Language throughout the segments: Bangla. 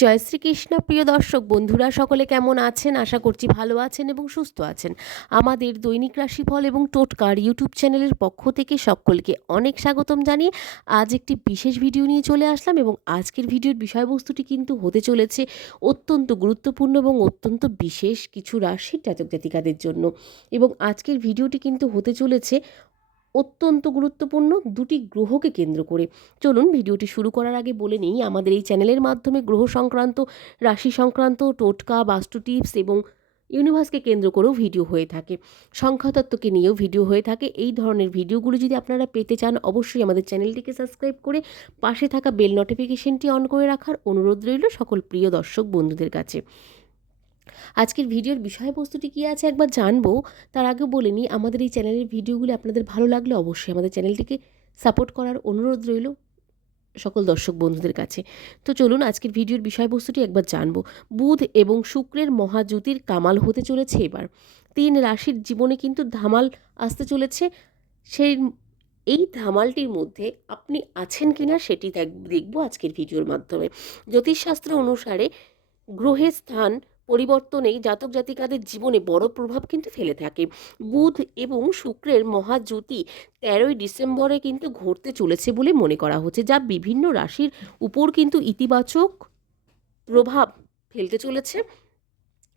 জয় শ্রীকৃষ্ণ। প্রিয় দর্শক, বন্ধুরা, সকলে কেমন আছেন? আশা করছি ভালো আছেন এবং সুস্থ আছেন। আমাদের দৈনিক রাশিফল এবং টোটকার ইউটিউব চ্যানেলের পক্ষ থেকে সকলকে অনেক স্বাগতম জানিয়ে আজ একটি বিশেষ ভিডিও নিয়ে চলে আসলাম এবং আজকের ভিডিওর বিষয়বস্তুটি কিন্তু হতে চলেছে অত্যন্ত গুরুত্বপূর্ণ এবং অত্যন্ত বিশেষ কিছু রাশির জাতক জাতিকাদের জন্য। এবং আজকের ভিডিওটি কিন্তু হতে চলেছে অত্যন্ত গুরুত্বপূর্ণ দুটি গ্রহকে কেন্দ্র করে। চলুন ভিডিওটি শুরু করার আগে বলে নিই, আমাদের এই চ্যানেলের মাধ্যমে গ্রহ সংক্রান্ত, রাশি সংক্রান্ত, টোটকা, বাস্তু টিপস এবং ইউনিভার্সকে কেন্দ্র করেও ভিডিও হয়ে থাকে। সংখ্যাতত্ত্বকে নিয়েও ভিডিও হয়ে থাকে। এই ধরনের ভিডিওগুলো যদি আপনারা পেতে চান, অবশ্যই আমাদের চ্যানেলটিকে সাবস্ক্রাইব করে পাশে থাকা বেল নোটিফিকেশনটি অন করে রাখার অনুরোধ রইল সকল প্রিয় দর্শক বন্ধুদের কাছে। আজকের ভিডিওর বিষয়বস্তুটি কী আছে একবার জানব। তার আগে বলে নিই, আমাদের এই চ্যানেলের ভিডিওগুলি আপনাদের ভালো লাগলে অবশ্যই আমাদের চ্যানেলটিকে সাপোর্ট করার অনুরোধ রইল সকল দর্শক বন্ধুদের কাছে। তো চলুন আজকের ভিডিওর বিষয়বস্তুটি একবার জানব। বুধ এবং শুক্রের মহাজ্যোতির কামাল হতে চলেছে এবার। তিন রাশির জীবনে কিন্তু ধামাল আসতে চলেছে। সেই এই ধামালটির মধ্যে আপনি আছেন কি না সেটি দেখব আজকের ভিডিওর মাধ্যমে। জ্যোতিষশাস্ত্র অনুসারে গ্রহের স্থান পরিবর্তনেই জাতক জাতিকাদের জীবনে বড় প্রভাব কিন্তু ফেলে থাকে। বুধ এবং শুক্রের মহাজ্যোতি তেরোই ডিসেম্বরে কিন্তু ঘটতে চলেছে বলে মনে করা হচ্ছে, যা বিভিন্ন রাশির উপর কিন্তু ইতিবাচক প্রভাব ফেলতে চলেছে।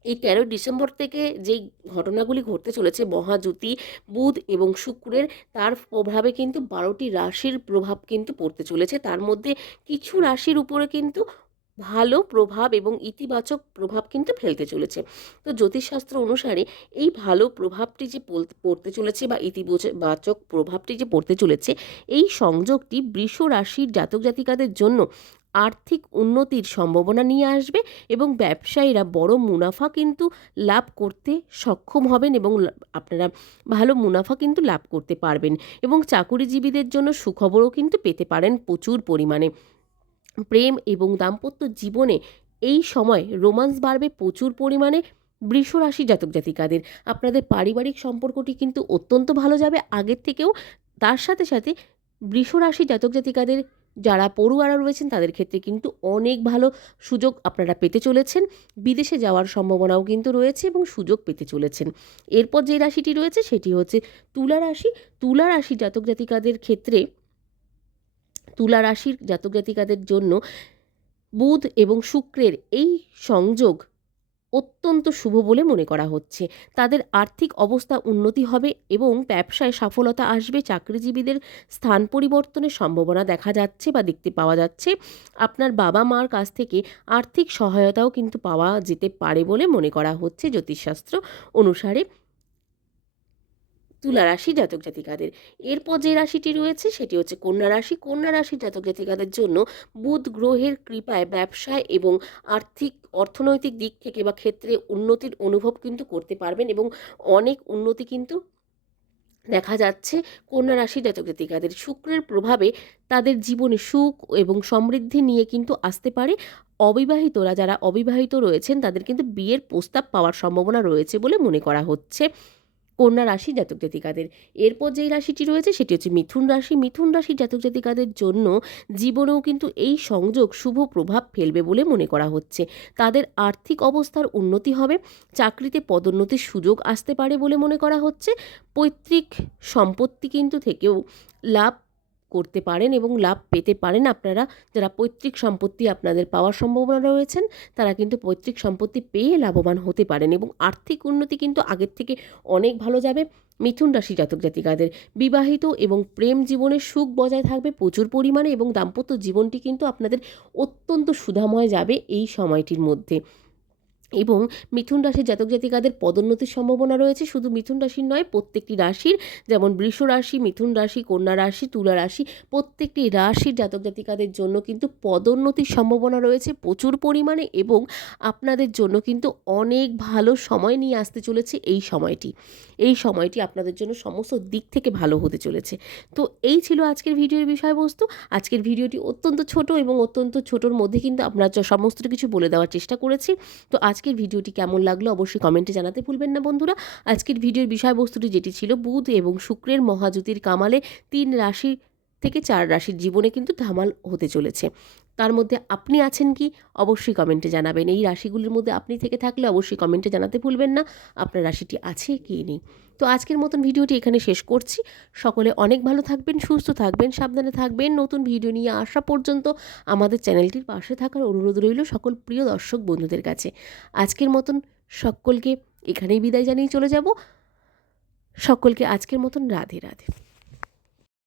এই তেরোই ডিসেম্বর থেকে যেই ঘটনাগুলি ঘটতে চলেছে, মহাজ্যোতি, বুধ এবং শুক্রের, তার প্রভাবে কিন্তু বারোটি রাশির প্রভাব কিন্তু পড়তে চলেছে। তার মধ্যে কিছু রাশির উপরে কিন্তু ভালো প্রভাব এবং ইতিবাচক প্রভাব কিন্তু ফেলতে চলেছে। তো জ্যোতিষশাস্ত্র অনুসারে এই ভালো প্রভাবটি যে পড়তে চলেছে বা ইতিবাচক প্রভাবটি যে পড়তে চলেছে, এই সংযোগটি বৃষ রাশির জাতক জাতিকাদের জন্য আর্থিক উন্নতির সম্ভাবনা নিয়ে আসবে এবং ব্যবসায়ীরা বড় মুনাফা কিন্তু লাভ করতে সক্ষম হবেন এবং আপনারা ভালো মুনাফা কিন্তু লাভ করতে পারবেন এবং চাকুরিজীবীদের জন্য সুখবরও কিন্তু পেতে পারেন প্রচুর পরিমাণে। প্রেম এবং দাম্পত্য জীবনে এই সময় রোমান্স বাড়বে প্রচুর পরিমাণে বৃষ রাশি জাতক জাতিকাদের। আপনাদের পারিবারিক সম্পর্কটি কিন্তু অত্যন্ত ভালো যাবে। আগের থেকেও তার সাথে সাথে বৃষ রাশি জাতক জাতিকাদের যারা পড়ুয়ারা রয়েছেন তাদের ক্ষেত্রে কিন্তু অনেক ভালো সুযোগ আপনারা পেতে চলেছেন। বিদেশে যাওয়ার সম্ভাবনাও কিন্তু রয়েছে এবং সুযোগ পেতে চলেছেন। এরপর যে রাশিটি রয়েছে সেটি হচ্ছে তুলা রাশি। তুলা রাশি জাতক জাতিকাদের ক্ষেত্রে তুলা রাশির জাতক জাতিকাদের জন্য বুধ এবং শুক্রের এই সংযোগ অত্যন্ত শুভ বলে মনে করা হচ্ছে। তাদের আর্থিক অবস্থা উন্নতি হবে এবং ব্যবসায় সফলতা আসবে। চাকরিজীবীদের স্থান পরিবর্তনের সম্ভাবনা দেখা যাচ্ছে বা দেখতে পাওয়া যাচ্ছে। আপনার বাবা মার কাছ থেকে আর্থিক সহায়তাও কিন্তু পাওয়া যেতে পারে বলে মনে করা হচ্ছে জ্যোতিষশাস্ত্র অনুসারে। তুলা রাশি জাতক জাতিকাদের। এরপর যে রাশিটি রয়েছে সেটি হচ্ছে কন্যা রাশি। কন্যা রাশি জাতক জাতিকাদের জন্য বুধ গ্রহের কৃপায় ব্যবসায় এবং আর্থিক, অর্থনৈতিক দিক থেকে বা ক্ষেত্রে উন্নতির অনুভব কিন্তু করতে পারবেন এবং অনেক উন্নতি কিন্তু দেখা যাচ্ছে কন্যা রাশি জাতক জাতিকাদের। শুক্রের প্রভাবে তাদের জীবনে সুখ এবং সমৃদ্ধি নিয়ে কিন্তু আসতে পারে। অবিবাহিতরা যারা অবিবাহিত রয়েছেন তাদের কিন্তু বিয়ের প্রস্তাব পাওয়ার সম্ভাবনা রয়েছে বলে মনে করা হচ্ছে। কন্যা রাশি জাতক জাতিকাদের। এরপর যেই রাশিটি রয়েছে সেটি হচ্ছে মিথুন রাশি। মিথুন রাশির জাতক জাতিকাদের জন্য জীবনেও কিন্তু এই সংযোগ শুভ প্রভাব ফেলবে বলে মনে করা হচ্ছে। তাদের আর্থিক অবস্থার উন্নতি হবে, চাকরিতে পদোন্নতির সুযোগ আসতে পারে বলে মনে করা হচ্ছে। পৈতৃক সম্পত্তি কিন্তু থেকেও লাভ করতে পারেন এবং লাভ পেতে পারেন। আপনারা যারা পৈতৃক সম্পত্তি আপনাদের পাওয়ার সম্ভাবনা রয়েছেন, তারা কিন্তু পৈতৃক সম্পত্তি পেয়ে লাভবান হতে পারেন এবং আর্থিক উন্নতি কিন্তু আগের থেকে অনেক ভালো যাবে। মিথুন রাশি জাতক জাতিকাদের বিবাহিত এবং প্রেম জীবনের সুখ বজায় থাকবে প্রচুর পরিমাণে এবং দাম্পত্য জীবনটি কিন্তু আপনাদের অত্যন্ত সুধাময় যাবে এই সময়টির মধ্যে। এবং মিথুন রাশির জাতক জাতিকাদের পদোন্নতির সম্ভাবনা রয়েছে। শুধু মিথুন রাশির নয়, প্রত্যেকটি রাশির, যেমন বৃষ রাশি, মিথুন রাশি, কন্যা রাশি, তুলা রাশি, প্রত্যেকটি রাশির জাতক জাতিকাদের জন্য কিন্তু পদোন্নতির সম্ভাবনা রয়েছে প্রচুর পরিমাণে এবং আপনাদের জন্য কিন্তু অনেক ভালো সময় নিয়ে আসতে চলেছে এই সময়টি। এই সময়টি আপনাদের জন্য সমস্ত দিক থেকে ভালো হতে চলেছে। তো এই ছিল আজকের ভিডিওর বিষয়বস্তু। আজকের ভিডিওটি অত্যন্ত ছোট এবং অত্যন্ত ছোটোর মধ্যে কিন্তু আপনার সমস্ত কিছু বলে দেওয়ার চেষ্টা করেছি। তো আজকের ভিডিওটি কেমন লাগল অবশ্যই কমেন্টে জানাতে ভুলবেন না বন্ধুরা। আজকের ভিডিওর বিষয়বস্তুটি যেটি ছিল বুধ এবং শুক্রের মহাজ্যোতির কামালে তিন রাশি থেকে চার রাশির জীবনে কিন্তু ধামাল হতে চলেছে। তার মধ্যে আপনি আছেন কি? অবশ্যই কমেন্টে জানাবেন। এই রাশিগুলির মধ্যে আপনি থেকে থাকলে অবশ্যই কমেন্টে জানাতে ভুলবেন না। আপনার রাশিটি আছে কি নেই? তো আজকের মতন ভিডিওটি এখানে শেষ করছি। সকলে অনেক ভালো থাকবেন, সুস্থ থাকবেন, সাবধানে থাকবেন। নতুন ভিডিও নিয়ে আসা পর্যন্ত আমাদের চ্যানেলটির পাশে থাকার অনুরোধ রইল সকল প্রিয় দর্শক বন্ধুদের কাছে। আজকের মতন সকলকে এখানেই বিদায় জানিয়ে চলে যাব। সকলকে আজকের মতন রাধে রাধে।